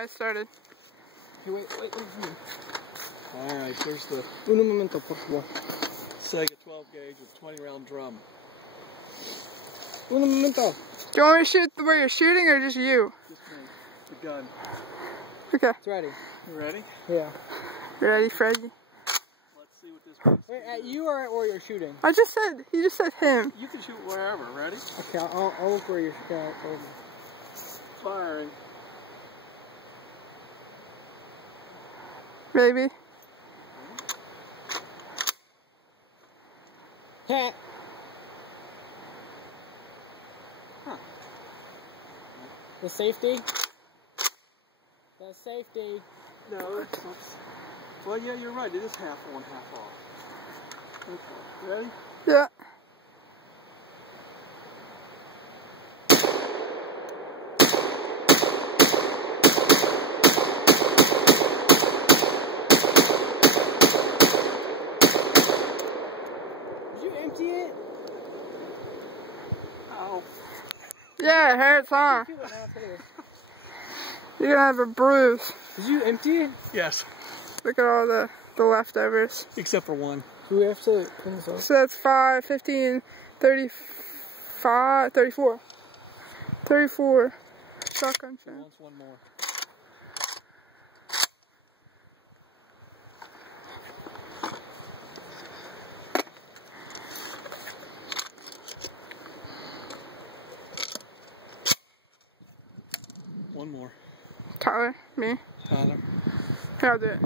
I started. Hey, wait for me. Alright, there's the Un momento, por favor. Sega 12 gauge with 20 round drum. Un momento. Do you want me to shoot where you're shooting or just you? Just me, the gun. Okay. It's ready. You ready? Yeah. You ready, Freddy? Let's see what this means. Wait, at you or where you're shooting? I just said, he just said him. You can shoot wherever. Ready? Okay, I'll look where you're shooting. Firing. Maybe. Cat. Huh. The safety? The safety. No, it's not. Well, yeah, you're right. It is half on, half off. Okay. Ready? Yeah. Did you empty it? Ow. Yeah, it hurts, huh? You're gonna have a bruise. Did you empty it? Yes. Look at all the leftovers. Except for one. Do we have to clean this up? So that's 5, 15, 35, 34. 34 shotgun She shells. wants one more. One more. Tyler, me. Tyler. Here, I'll do it.